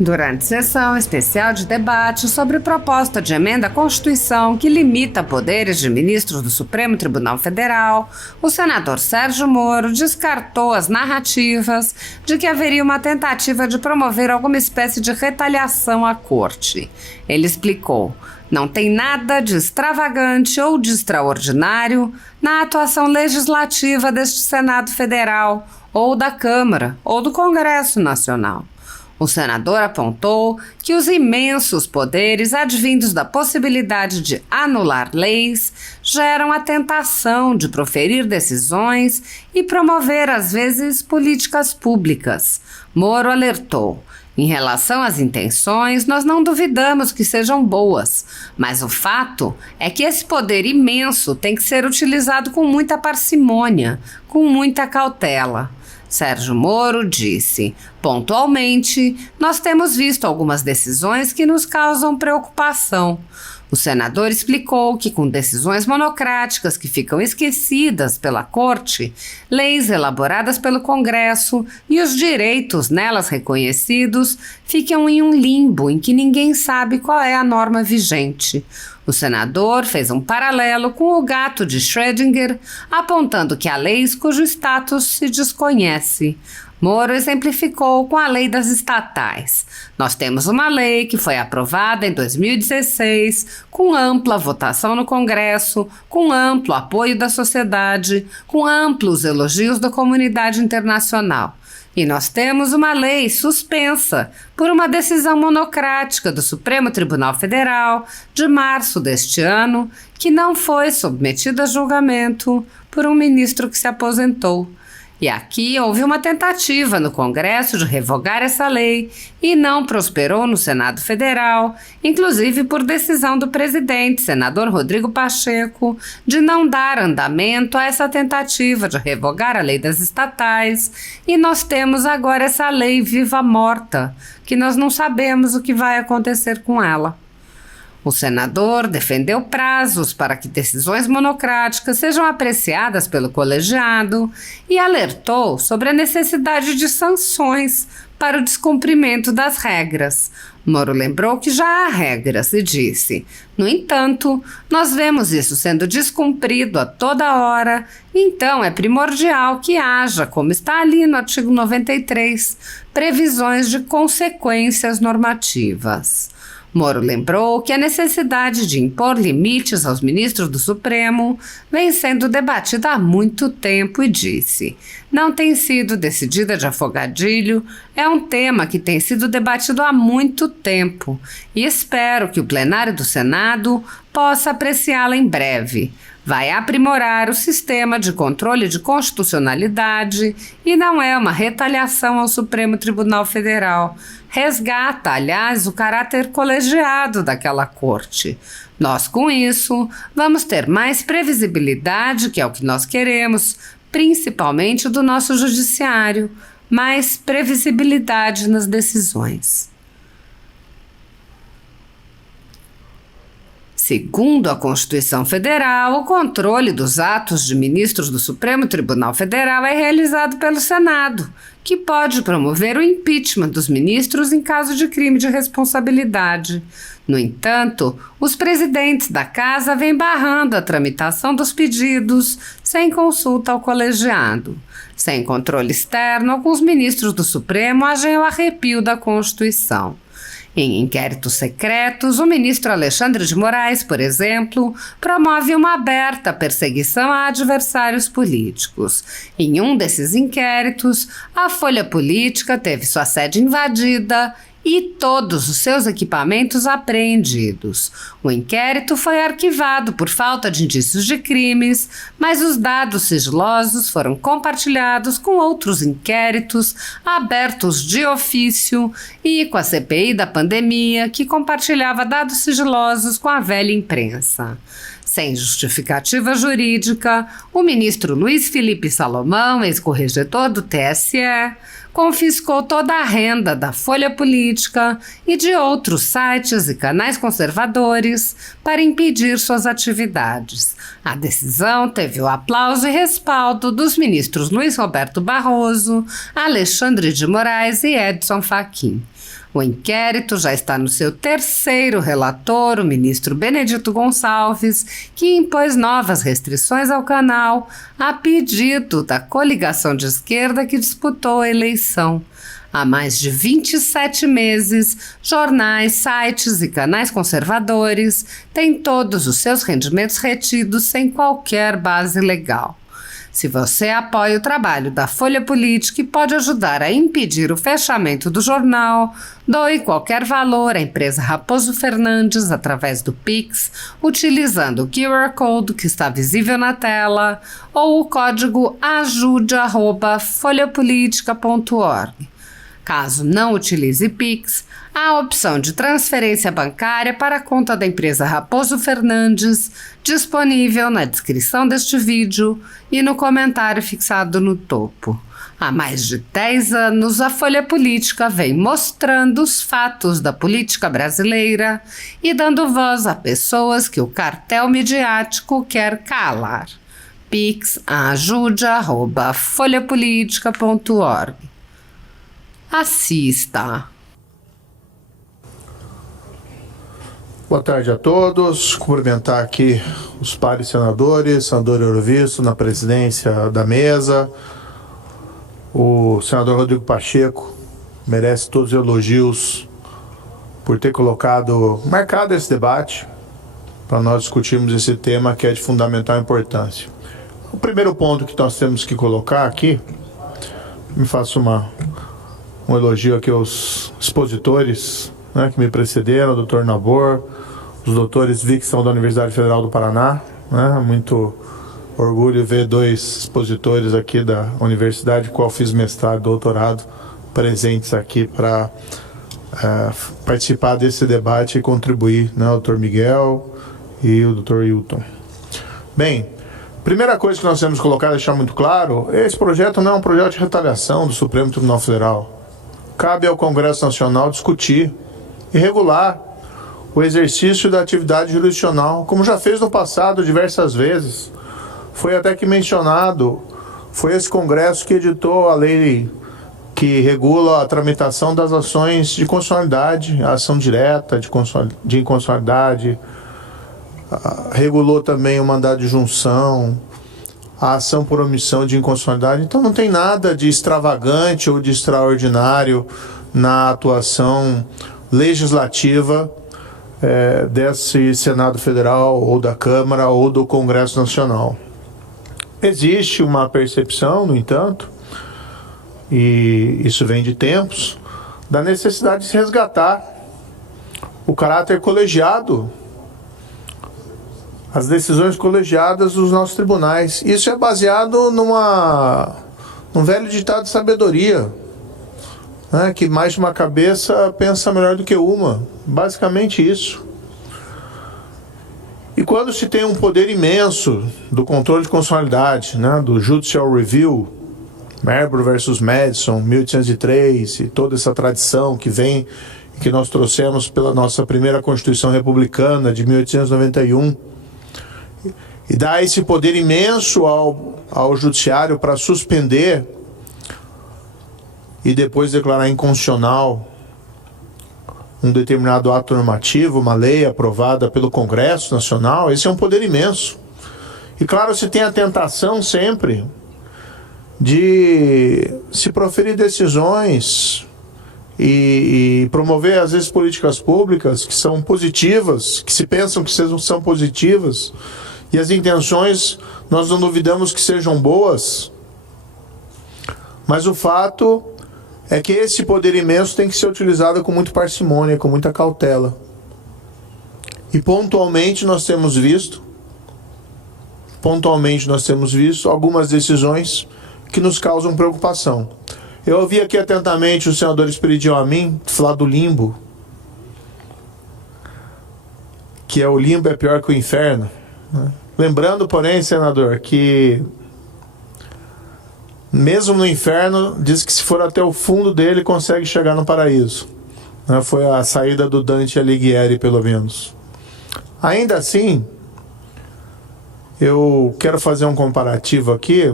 Durante sessão especial de debate sobre proposta de emenda à Constituição que limita poderes de ministros do Supremo Tribunal Federal, o senador Sérgio Moro descartou as narrativas de que haveria uma tentativa de promover alguma espécie de retaliação à Corte. Ele explicou: não tem nada de extravagante ou de extraordinário na atuação legislativa deste Senado Federal, ou da Câmara, ou do Congresso Nacional. O senador apontou que os imensos poderes advindos da possibilidade de anular leis geram a tentação de proferir decisões e promover, às vezes, políticas públicas. Moro alertou: em relação às intenções, nós não duvidamos que sejam boas, mas o fato é que esse poder imenso tem que ser utilizado com muita parcimônia, com muita cautela. Sérgio Moro disse: pontualmente, nós temos visto algumas decisões que nos causam preocupação. O senador explicou que, com decisões monocráticas que ficam esquecidas pela Corte, leis elaboradas pelo Congresso e os direitos nelas reconhecidos ficam em um limbo em que ninguém sabe qual é a norma vigente. O senador fez um paralelo com o gato de Schrödinger, apontando que há leis cujo status se desconhece. Moro exemplificou com a lei das estatais. Nós temos uma lei que foi aprovada em 2016, com ampla votação no Congresso, com amplo apoio da sociedade, com amplos elogios da comunidade internacional. E nós temos uma lei suspensa por uma decisão monocrática do Supremo Tribunal Federal de março deste ano, que não foi submetida a julgamento por um ministro que se aposentou. E aqui houve uma tentativa no Congresso de revogar essa lei e não prosperou no Senado Federal, inclusive por decisão do presidente, senador Rodrigo Pacheco, de não dar andamento a essa tentativa de revogar a lei das estatais. E nós temos agora essa lei viva morta, que nós não sabemos o que vai acontecer com ela. O senador defendeu prazos para que decisões monocráticas sejam apreciadas pelo colegiado e alertou sobre a necessidade de sanções para o descumprimento das regras. Moro lembrou que já há regras e disse: no entanto, nós vemos isso sendo descumprido a toda hora, então é primordial que haja, como está ali no artigo 93, previsões de consequências normativas. Moro lembrou que a necessidade de impor limites aos ministros do Supremo vem sendo debatida há muito tempo e disse: não tem sido decidida de afogadilho, é um tema que tem sido debatido há muito tempo e espero que o plenário do Senado possa apreciá-la em breve. Vai aprimorar o sistema de controle de constitucionalidade e não é uma retaliação ao Supremo Tribunal Federal. Resgata, aliás, o caráter colegiado daquela corte. Nós, com isso, vamos ter mais previsibilidade, que é o que nós queremos, principalmente do nosso judiciário, mais previsibilidade nas decisões. Segundo a Constituição Federal, o controle dos atos de ministros do Supremo Tribunal Federal é realizado pelo Senado, que pode promover o impeachment dos ministros em caso de crime de responsabilidade. No entanto, os presidentes da Casa vêm barrando a tramitação dos pedidos sem consulta ao colegiado. Sem controle externo, alguns ministros do Supremo agem ao arrepio da Constituição. Em inquéritos secretos, o ministro Alexandre de Moraes, por exemplo, promove uma aberta perseguição a adversários políticos. Em um desses inquéritos, a Folha Política teve sua sede invadida e todos os seus equipamentos apreendidos. O inquérito foi arquivado por falta de indícios de crimes, mas os dados sigilosos foram compartilhados com outros inquéritos abertos de ofício e com a CPI da pandemia, que compartilhava dados sigilosos com a velha imprensa. Sem justificativa jurídica, o ministro Luiz Felipe Salomão, ex-corregedor do TSE, confiscou toda a renda da Folha Política e de outros sites e canais conservadores para impedir suas atividades. A decisão teve o aplauso e respaldo dos ministros Luiz Roberto Barroso, Alexandre de Moraes e Edson Fachin. O inquérito já está no seu terceiro relator, o ministro Benedito Gonçalves, que impôs novas restrições ao canal a pedido da coligação de esquerda que disputou a eleição. Há mais de 27 meses, jornais, sites e canais conservadores têm todos os seus rendimentos retidos sem qualquer base legal. Se você apoia o trabalho da Folha Política e pode ajudar a impedir o fechamento do jornal, doe qualquer valor à empresa Raposo Fernandes através do Pix, utilizando o QR Code que está visível na tela ou o código ajude@folhapolitica.org. Caso não utilize Pix, há a opção de transferência bancária para a conta da empresa Raposo Fernandes, disponível na descrição deste vídeo e no comentário fixado no topo. Há mais de 10 anos, a Folha Política vem mostrando os fatos da política brasileira e dando voz a pessoas que o cartel midiático quer calar. Pix ajude@folhapolitica.org. Assista. Boa tarde a todos. Cumprimentar aqui os pares senadores, senador Eurovisto na presidência da mesa. O senador Rodrigo Pacheco merece todos os elogios por ter marcado esse debate para nós discutirmos esse tema que é de fundamental importância. O primeiro ponto que nós temos que colocar aqui, me faço um elogio aqui aos expositores, né, que me precederam, o doutor Nabor, os doutores Vic, que são da Universidade Federal do Paraná, né, muito orgulho ver dois expositores aqui da universidade, com a qual fiz mestrado e doutorado, presentes aqui para participar desse debate e contribuir, né, o doutor Miguel e o doutor Hilton. Bem, primeira coisa que nós temos que colocar, deixar muito claro, esse projeto não é um projeto de retaliação do Supremo Tribunal Federal. Cabe ao Congresso Nacional discutir e regular o exercício da atividade jurisdicional, como já fez no passado diversas vezes. Foi até que mencionado, foi esse Congresso que editou a lei que regula a tramitação das ações de constitucionalidade, a ação direta de inconstitucionalidade, regulou também o mandado de junção, a ação por omissão de inconstitucionalidade. Então não tem nada de extravagante ou de extraordinário na atuação legislativa desse Senado Federal ou da Câmara ou do Congresso Nacional. Existe uma percepção, no entanto, e isso vem de tempos, da necessidade de se resgatar o caráter colegiado, as decisões colegiadas dos nossos tribunais. Isso é baseado num velho ditado de sabedoria, né, que mais de uma cabeça pensa melhor do que uma. Basicamente isso. E quando se tem um poder imenso do controle de constitucionalidade, né, do Judicial Review, Marbury versus Madison, 1803, e toda essa tradição que nós trouxemos pela nossa primeira Constituição Republicana de 1891, e dá esse poder imenso ao judiciário para suspender e depois declarar inconstitucional um determinado ato normativo, uma lei aprovada pelo Congresso Nacional. Esse é um poder imenso. E claro, se tem a tentação sempre de se proferir decisões e promover, às vezes, políticas públicas que são positivas, que se pensam que são positivas, e as intenções nós não duvidamos que sejam boas, mas o fato é que esse poder imenso tem que ser utilizado com muita parcimônia, com muita cautela. E pontualmente nós temos visto algumas decisões que nos causam preocupação. Eu ouvi aqui atentamente o senador Esperidião Amin falar do limbo, que o limbo é pior que o inferno, né? Lembrando, porém, senador, que mesmo no inferno, diz que se for até o fundo dele, consegue chegar no paraíso. Né? Foi a saída do Dante Alighieri, pelo menos. Ainda assim, eu quero fazer um comparativo aqui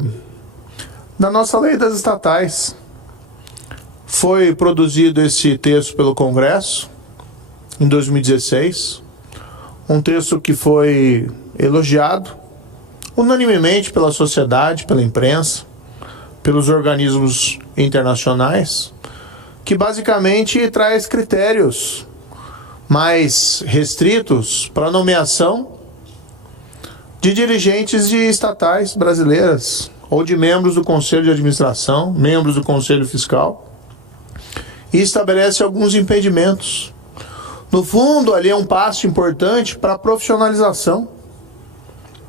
da nossa lei das estatais. Foi produzido esse texto pelo Congresso em 2016, um texto que foi elogiado unanimemente pela sociedade, pela imprensa, pelos organismos internacionais, que basicamente traz critérios mais restritos para a nomeação de dirigentes de estatais brasileiras ou de membros do Conselho de Administração, membros do Conselho Fiscal, e estabelece alguns impedimentos. No fundo, ali é um passo importante para a profissionalização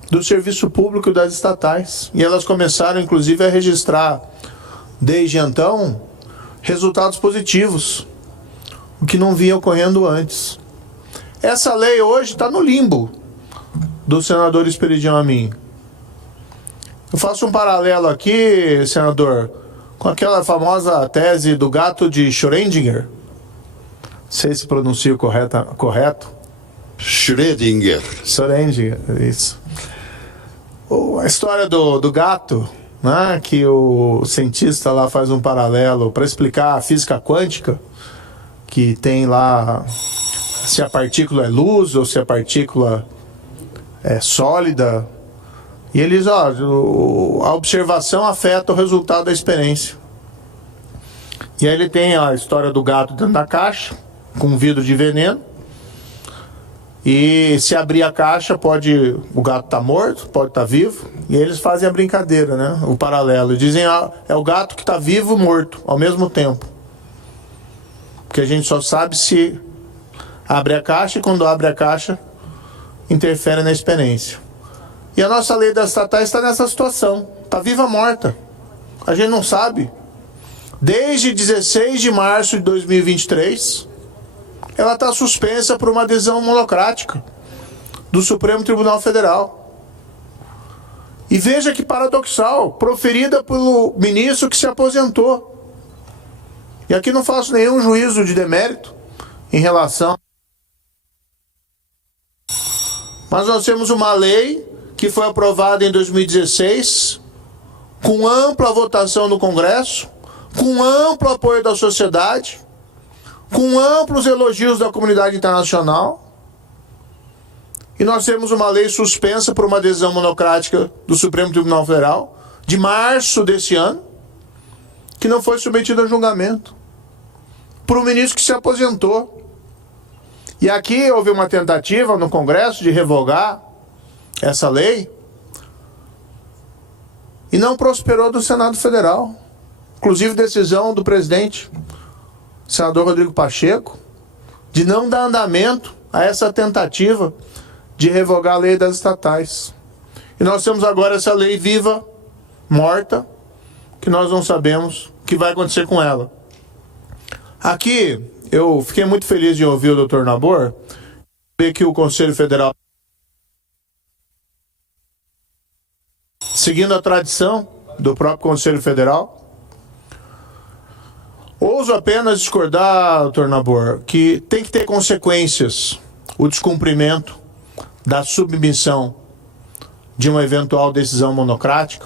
do serviço público das estatais. E elas começaram, inclusive, a registrar, desde então, resultados positivos, o que não vinha ocorrendo antes. Essa lei hoje está no limbo do senador Esperidião Amin. Eu faço um paralelo aqui, senador, com aquela famosa tese do gato de Schrödinger. Não sei se pronuncio correto. Schrödinger. Schrödinger, isso. A história do gato, né, que o cientista lá faz um paralelo para explicar a física quântica, que tem lá se a partícula é luz ou se a partícula é sólida. E eles, a observação afeta o resultado da experiência. E aí ele tem a história do gato dentro da caixa, com um vidro de veneno. E se abrir a caixa, o gato tá morto, pode estar vivo. E eles fazem a brincadeira, né? O paralelo. Dizem, é o gato que está vivo e morto ao mesmo tempo. Porque a gente só sabe se abre a caixa, e quando abre a caixa, interfere na experiência. E a nossa lei das estatais está nessa situação. Está viva ou morta. A gente não sabe. Desde 16 de março de 2023, ela está suspensa por uma decisão monocrática do Supremo Tribunal Federal. E veja que paradoxal, proferida pelo ministro que se aposentou. E aqui não faço nenhum juízo de demérito em relação. Mas nós temos uma lei que foi aprovada em 2016, com ampla votação no Congresso, com amplo apoio da sociedade, com amplos elogios da comunidade internacional. E nós temos uma lei suspensa por uma decisão monocrática do Supremo Tribunal Federal, de março desse ano, que não foi submetida a julgamento, por um ministro que se aposentou. E aqui houve uma tentativa no Congresso de revogar essa lei, e não prosperou do Senado Federal. Inclusive decisão do presidente, senador Rodrigo Pacheco, de não dar andamento a essa tentativa de revogar a lei das estatais. E nós temos agora essa lei viva, morta, que nós não sabemos o que vai acontecer com ela. Aqui, eu fiquei muito feliz de ouvir o Dr. Nabor, ver que o Conselho Federal, seguindo a tradição do próprio Conselho Federal, ouso apenas discordar, Dr. Nabor, que tem que ter consequências o descumprimento da submissão de uma eventual decisão monocrática,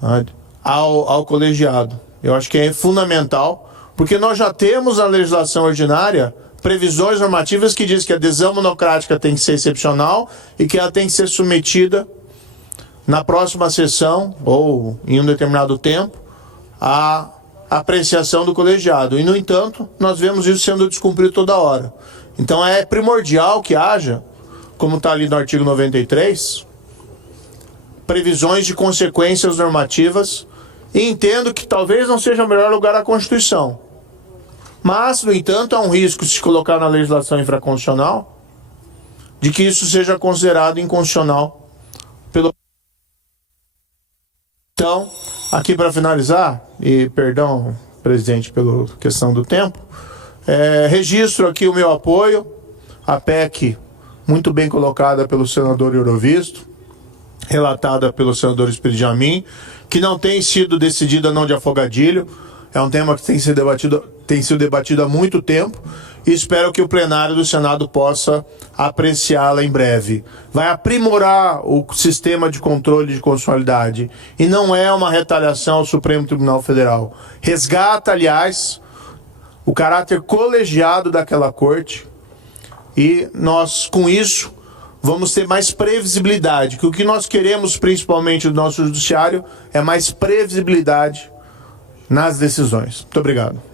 né, ao colegiado. Eu acho que é fundamental, porque nós já temos na legislação ordinária previsões normativas que dizem que a decisão monocrática tem que ser excepcional e que ela tem que ser submetida na próxima sessão, ou em um determinado tempo, à apreciação do colegiado. E, no entanto, nós vemos isso sendo descumprido toda hora. Então é primordial que haja, como está ali no artigo 93, previsões de consequências normativas, e entendo que talvez não seja o melhor lugar a Constituição. Mas, no entanto, há um risco de se colocar na legislação infraconstitucional de que isso seja considerado inconstitucional pelo... Então, aqui para finalizar, e perdão, presidente, pela questão do tempo, registro aqui o meu apoio à PEC, muito bem colocada pelo senador Eurovisto, relatada pelo senador Esperidião Amin, que não tem sido decidida não de afogadilho, é um tema que tem que ser debatido tem sido debatida há muito tempo e espero que o plenário do Senado possa apreciá-la em breve. Vai aprimorar o sistema de controle de constitucionalidade e não é uma retaliação ao Supremo Tribunal Federal. Resgata, aliás, o caráter colegiado daquela corte e nós, com isso, vamos ter mais previsibilidade, que o que nós queremos, principalmente do nosso judiciário, é mais previsibilidade nas decisões. Muito obrigado.